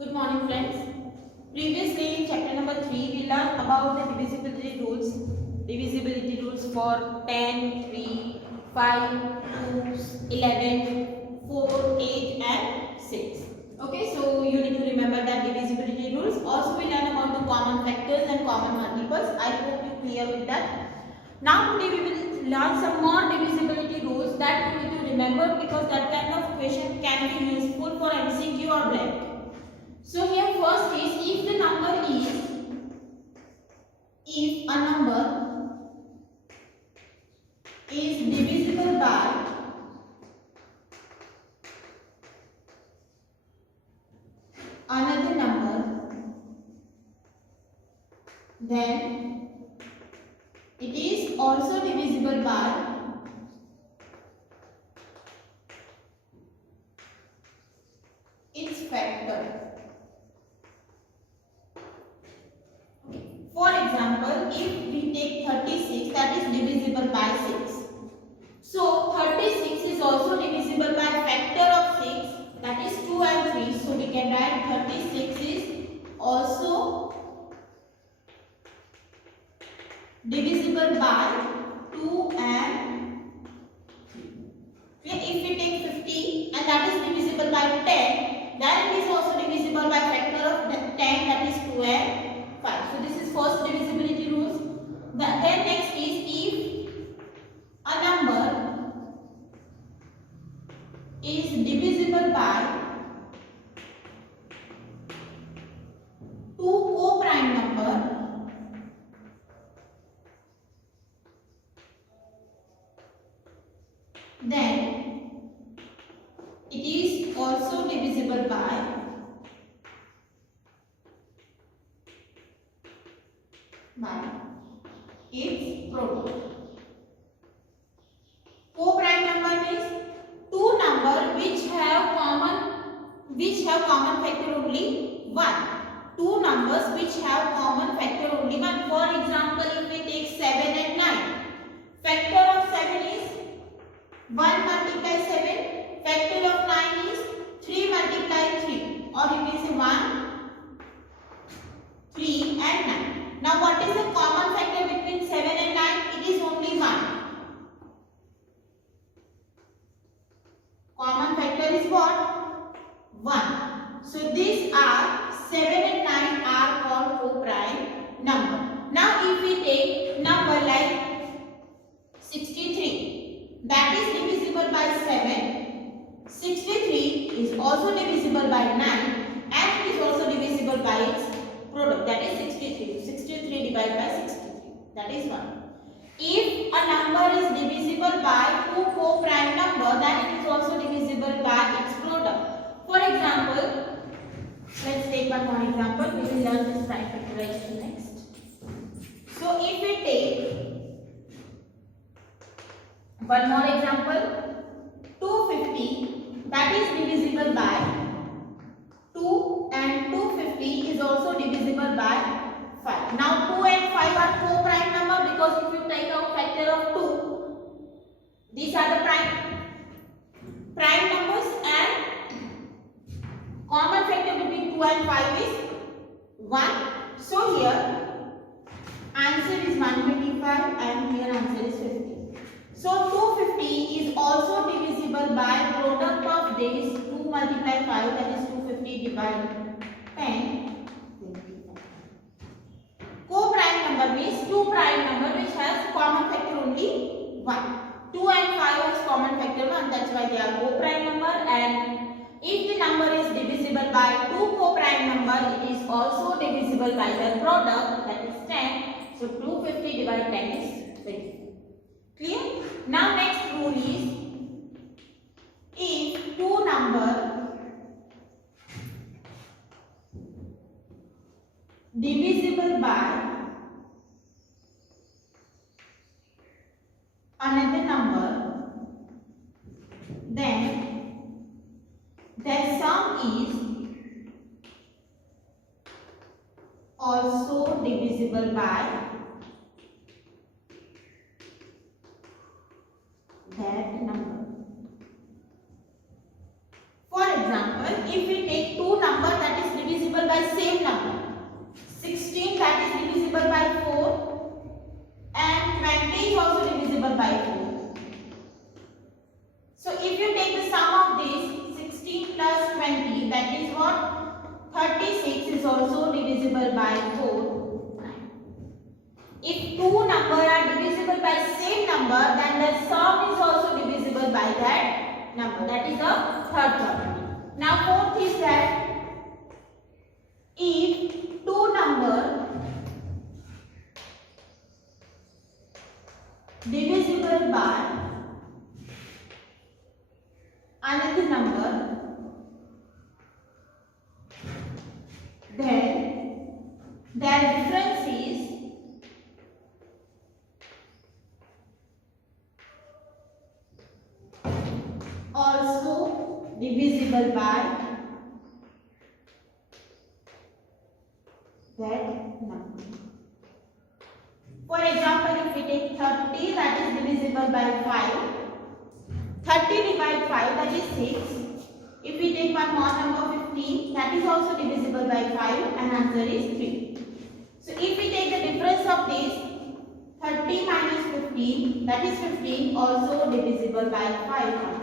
Good morning friends. Previously in chapter number 3 we learned about the divisibility rules. Divisibility rules for 10, 3, 5, 2, 11, 4, 8 and 6. Okay, so you need to remember that divisibility rules. Also we learn about the common factors and common multiples. I hope you clear with that. Now today we will learn some more divisibility rules that you need to remember because that kind of question can be useful for MCQ or blank. So here first is if a number is divisible by another number, then it is also divisible by its factor. For example, if we take 36, that is divisible by 6. So 36 is also divisible by factor of 6, that is 2 and 3. So we can write 36 is also divisible by 2 and 3. If we take 50 and that is divisible by 10, then it is also divisible by factor of 10, that is 2 and 5. So this is first divisibility rules. Then next is if a number is divisible by two co-prime number, then it is also divisible by its product. Co-prime number means two numbers which have common factor only 1. Two numbers which have common factor only 1. For example, if we take 7 and 9, factor of 7 is 1 multiply 7, factor of 9 is 3 multiply 3, or you can say 1, 3 and 9. Now what is the common factor between 7 and 9? It is only 1. Common factor is what? 1. So these are 7 and 9 are called co-prime number. Now if we take number like 63, that is divisible by 7. 63 is also divisible by 9 and it is also divisible by its product, that is 63. 63 divided by 63, that is 1. If a number is divisible by two co-prime number, then it is also divisible by its product. For example, let's take one more example. We will learn this prime factorization next. So if we take one more example, 250, that is divisible by 2 and 250 is also divisible by 5. Now 2 and 5 are co-prime number because if you take out factor of 2, these are the prime numbers and common factor between 2 and 5 is 1. So here answer is 125 and here answer is 50. So 250 is also divisible by product of this 2 multiply 5, that is 250 divide 10. Co-prime number means two prime number which has common factor only 1. 2 and 5 has common factor 1, that's why they are co-prime number. And if the number is divisible by two co-prime number, it is also divisible by the product, that is 10. So 250 divided 10 is 20. Clear? Now next rule is if two number divisible by another number, then their sum is also divisible by that number. For example, if we take two numbers that is divisible by same number, 16 that is divisible by 4 and 20 is also divisible by 4. So if you take the sum of these, 16 plus 20, that is what? 36 is also divisible by 4. If two numbers are divisible by same number, then the sum is also divisible by that number. That is the third property. Now fourth is that if two numbers divisible by another number, then their difference is also divisible by that number. For example, if we take 30 that is divisible by 5, 30 divided 5 that is 6. If we take one more number 15 that is also divisible by 5 and answer is 3. So if we take the difference of these, 30 minus 15 that is 15 also divisible by 5.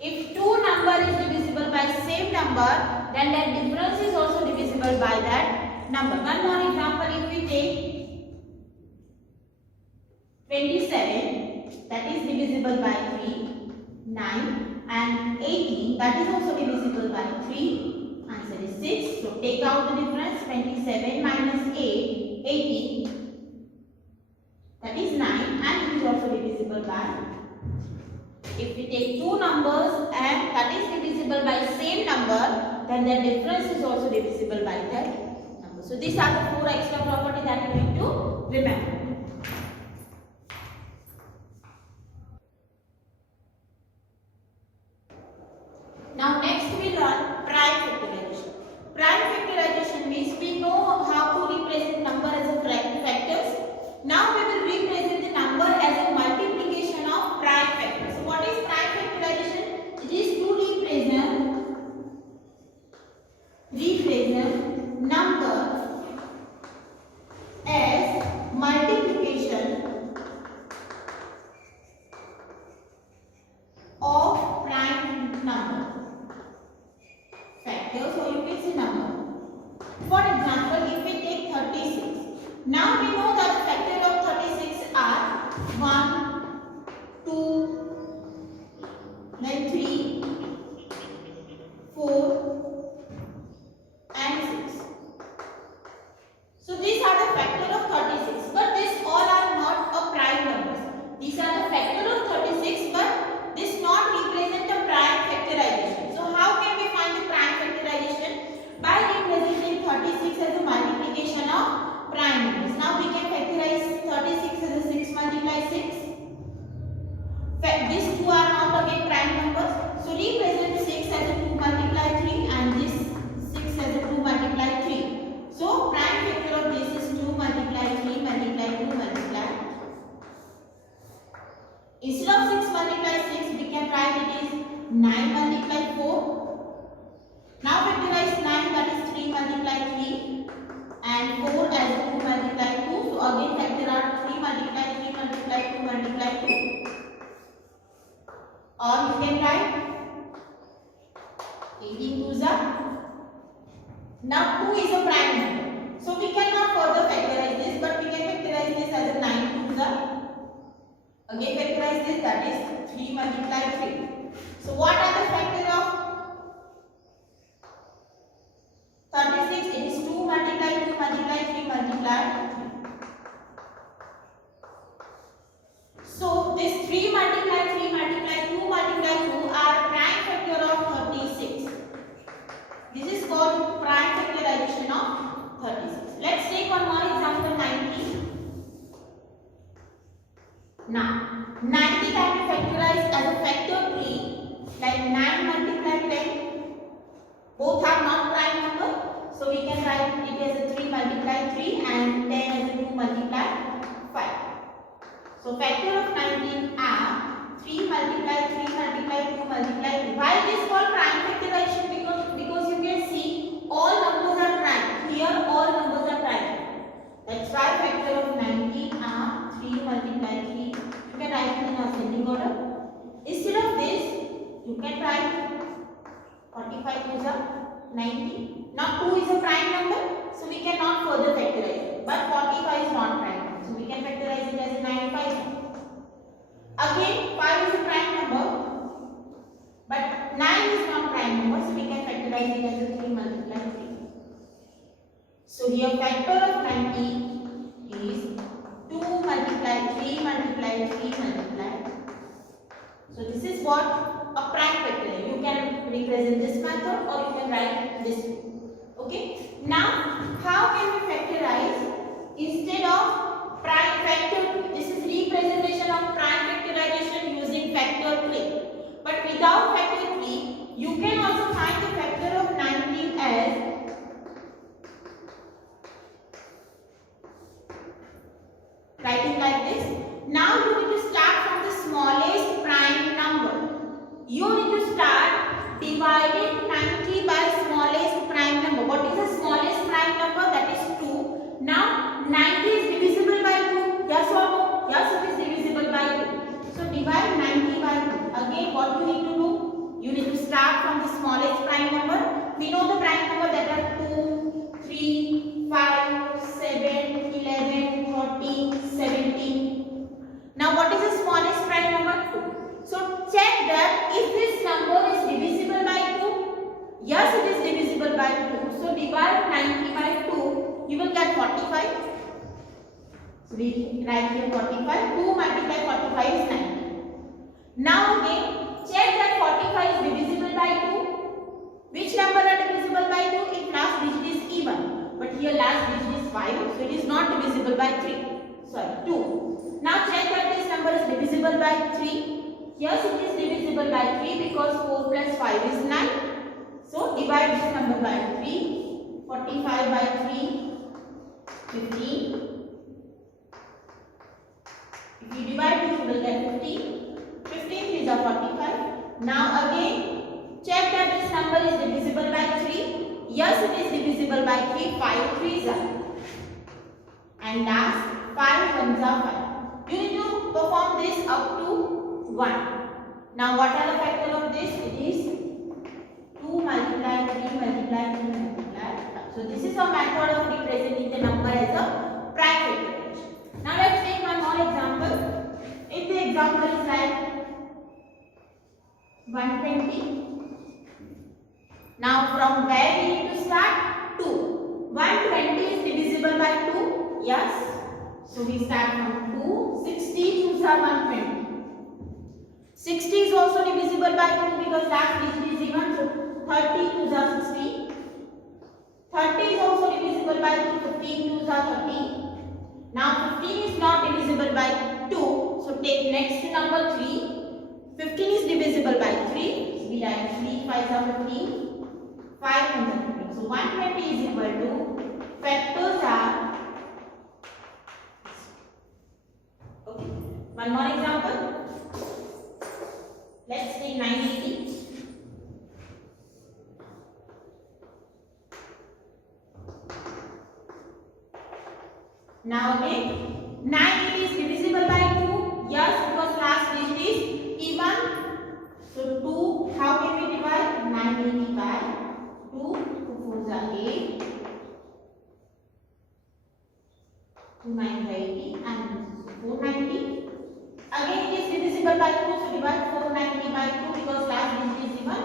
If two number is divisible by same number, then that difference is also divisible by that number. One more example, if we take 27 that is divisible by 3, 9 and 18 that is also divisible by 3, answer is 6. So take out the difference, 27 minus 8, 18 that is 9 and it is also divisible by. If we take two numbers and that is divisible by same number, then the difference is also divisible by that number. So these are the four extra properties that you need to remember. Now next we learn prime factorization. Prime factorization means we know how to represent number as a factors. Now we will represent the number as a multiplication of prime factors. So what is prime factorization? It is to represent number as multiplication of prime number factors, or you can say number. For example, if we take 36, now we know that the factor of 36 are 1, 2, then 3, 4 and 6. So these are the factor of 36, but these all are not a prime numbers. These are the factor of 36, but this not represent a prime factorization. So how can we find the prime factorization? By representing 36 as a multiplication of prime numbers. Now we can factorize 36 as a 6 multiply 6. These two are not again prime numbers. So represent 6 as a 2 multiply 3 and this 6 as a 2 multiply 3. So prime factor of this is 2 multiply 3 multiply 2 multiply. Instead of 6 multiply 6, we can write it is 9 multiply 4. Now factorize 9, that is 3 multiply 3 and 4 as a 2 multiply 2. So again factor are 3 multiply 3 multiply 2 multiply 2. Or you can write 18 2s are. Now 2 is a prime number. So we cannot further factorize this, but we can factorize this as a 9 2s are. Again factorize this, that is 3 multiply 3. So what are the factor of 36? It is 2 multiply 2 multiply 3 multiply 3. So this 3 multiply 3 multiply 2 multiply 2 are prime factor of 36. This is called prime factorization of 36. Let's take one more example, 90. Now 90 can be factorized as a factor 3, like 9 multiply 10. Both are not prime number, so we can write it as a 3 multiply 3 and 10 as a 2 multiply 5. So factor of 19 are 3 multiply 3 multiply 2 multiply 2. Why it is called prime factorization? 90. Now 2 is a prime number, so we cannot further factorize it. But 45 is not prime number, so we can factorize it as 95. Again 5 is a prime number, but 9 is not prime number, so we can factorize it as a 3 multiplied 3. So here factor of 90 is 2 multiplied 3 multiplied 3 multiplied. So this is what a prime factor. You can represent this method or you can write this way. Okay. Now how can we factorize instead of prime factor? This is representation of prime factorization using factor 3. But without factor 3, you can also find the factor of 90 as writing like this. Now you need to start from the smallest prime number. You need to start dividing 90 by smallest prime number. What is the smallest prime number? That is 2. Now 90 is divisible by 2. Yes or no? Yes, it is divisible by 2. So divide 90 by 2. Again, what you need to do? You need to start from the smallest prime number. We know the prime number that are 2, 3, 5, 7, 11, 13, 17. Now what is the smallest prime number? 2. So check that if this number is divisible by 2. Yes, it is divisible by 2. So divide 90 by 2. You will get 45. So we write here 45. 2 multiplied 45 is 90. Now again check that 45 is divisible by 2. Which number are divisible by 2? If last digit is even. But here last digit is 5. So it is not divisible by 3. Sorry, 2. Now check that this number is divisible by 3. Yes, it is divisible by 3 because 4 plus 5 is 9. So divide this number by 3. 45 by 3, 15. If you divide this, you will get 15. 15 3s are 45. Now again, check that this number is divisible by 3. Yes, it is divisible by 3. 5 3s are. And last, 5 1s are 5. You need to perform this up to 1. Now what are the factors of this? It is 2 multiplied 3 multiplied 2 multiplied 5. So this is a method of representing the number as a prime factorization. Now let's take one more example. If the example is like 120. Now from where we need to start? 2. 120 is divisible by 2. Yes. So we start from 2. 60 2s are 120. 60 is also divisible by 2 because last digit is even. So 30 2s are 60. 30 is also divisible by 2. 15 2s are 30. Now 15 is not divisible by 2. So take next number 3. 15 is divisible by 3. So we write 3 5s are 15. 5 1s are 15. So 120 is equal to factors are. Okay. One more example. Let's take 980. Now again, 980 is divisible by 2. Yes, because last digit is even. So 2, how can we divide? 980 by 2. 2 4s are 8. 2 9s are 80 and 490. Again it is divisible by 2, so divide 490 by 2 because last digit is even.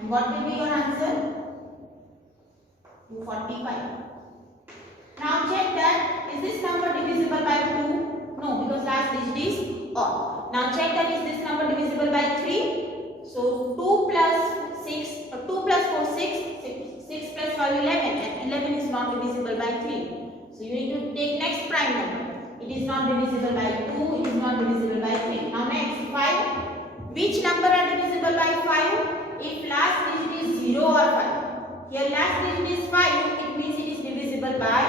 And what will be your answer? 245. Now check that, is this number divisible by 2? No, because last digit is odd. Now check that, is this number divisible by 3? So 2 plus 6, 2 plus 4 6, 6 plus 5 11, and 11 is not divisible by 3. So you need to take next prime number. It is not divisible by 2, it is not divisible by 3. Now next 5. Which number are divisible by 5? If last digit is 0 or 5. Here last digit is 5, it means it is divisible by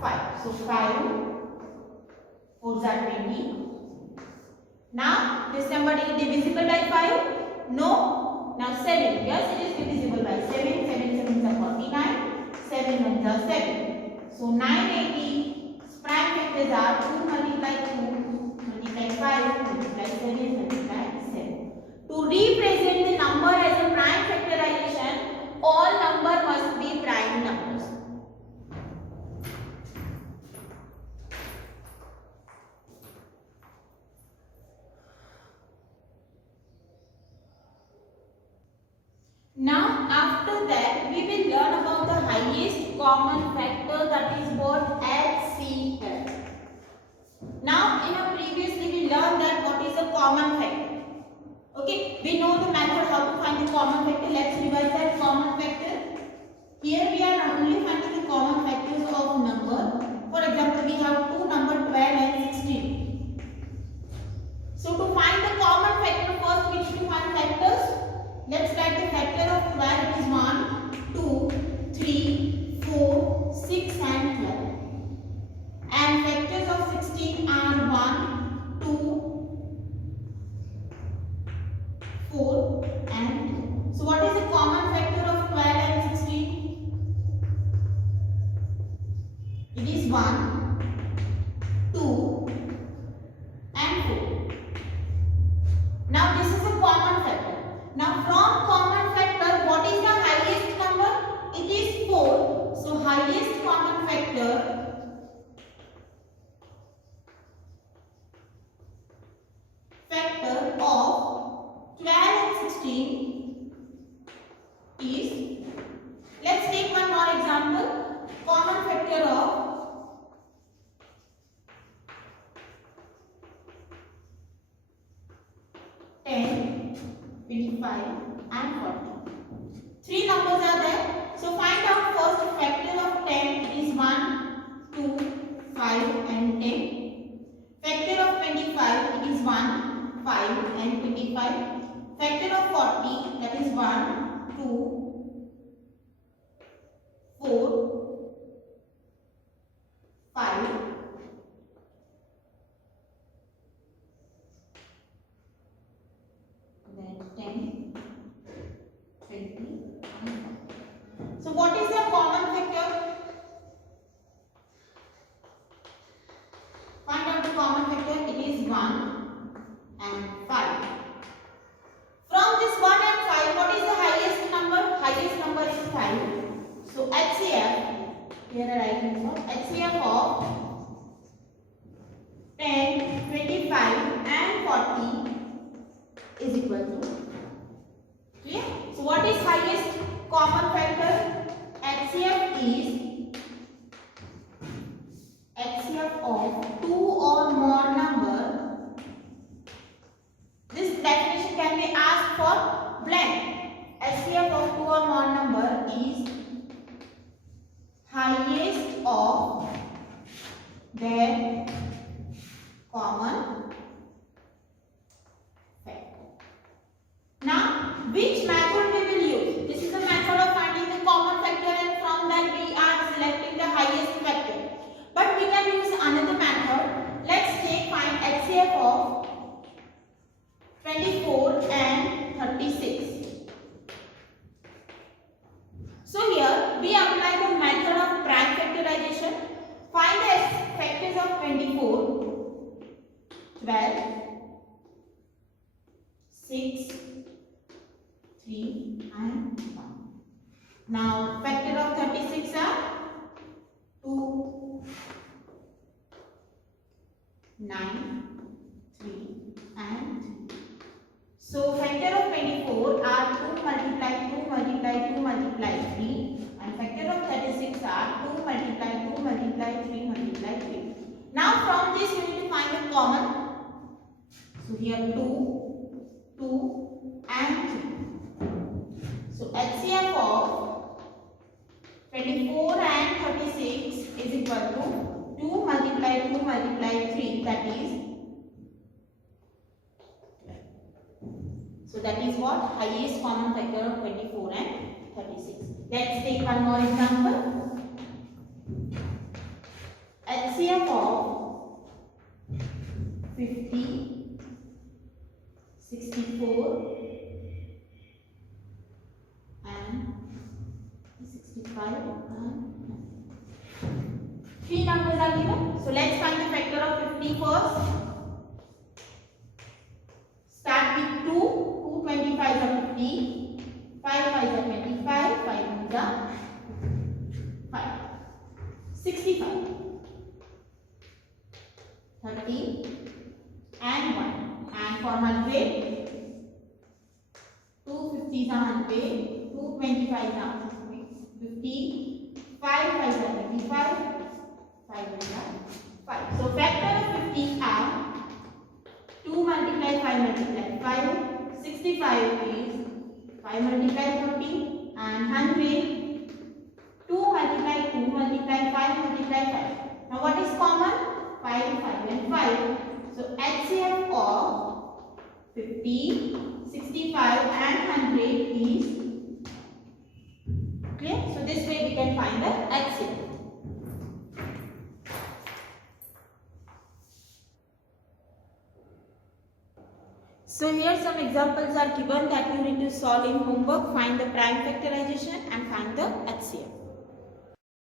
5. So 5 4s are 20. Now this number is divisible by 5? No. Now 7. Yes, it is divisible by 7. 7 7s are 49. 7 1s are 7. So 980 prime factors are 2 multiply 2 multiply 5 multiply 7 multiply 7. To represent the number as a prime factorization, all number must Now after that we will learn about the highest common factor, that is what HCF. Now in a previously we learned that what is a common factor. Okay, we know the method how to find the common factor. Let's revise that common factor. Here we are only finding the common factors of number. For example, we have two number 12 and 16. So to find the common factor, first we need to find factors. Let's write the factor of 12. It is 1, 2, 3, 4, 6 and 12. And factors of 16 are 1, 2, 4 and 2. So what is the common factor of 12 and 16? It is 1, 2 and 4. Now this is a common factor. Now from common factor, what is the highest number? It is 4. So highest common factor of 12 and 16 is, let's take one more example. Common factor of 10, 25 and 40. Three numbers are there. So find out first the factor of 10. It is 1, 2, 5 and 10. Factor of 25, it is 1, 5 and 25. Factor of 40, that is 1, 2, 4, 5, then 10, 20 and 40. So what is the common factor? Find out the common factor. It is 1 and 5. From this 1 and 5, what is the highest number? Highest number is 5. So HCF, here I write for HCF of 10, 25 and 40 is equal to, clear? So what is highest common factor? HCF is HCF of 2 or more number. This definition can be asked for blank. HCF of 2 or more number is highest of their common factor. Now, which method we will use? This is the method of finding the common factor, and from that we are selecting the highest factor. But we can use another method. Let's take find HCF of 24 and 36. So here we apply the method of prime factorization. Find the factors of 24, 12, 6, 3 and 1. Now factor of 36 are 2, 9, 3 and 3. So factor of 24 are 2 multiply 2 multiply 2 multiply 3, and factor of 36 are 2 multiply 2 multiply 3 multiply 3. Now from this you need to find the common. So here 2, 2 and 3. So HCF of 24 and 36 is equal to 2 multiply 2 multiply 3, that is, so that is what? Highest common factor of 24 and 36. Let's take one more example. HCF of 50, 64 and 65 and 3 numbers are given. So let's find the factor of 50 first. Start with 2. 25 are 50, 5 5 are 25, 5 1 are 5. 65, 30 and 1. And for 100, 2 50s are 100, 2 225 now. 50. 5 5 are 25. 5 are 5. So factor of 50 are 2 multiply 5 multiply 5. 65 is 5 multiply 30 and 100. 2 multiply 2 multiply 5 multiply 5. Now what is common? 5, 5 and 5. So HCF of 50, 65 and 100 is clear. So this way we can find the HCF. So here some examples are given that you need to solve in homework. Find the prime factorization and find the HCF.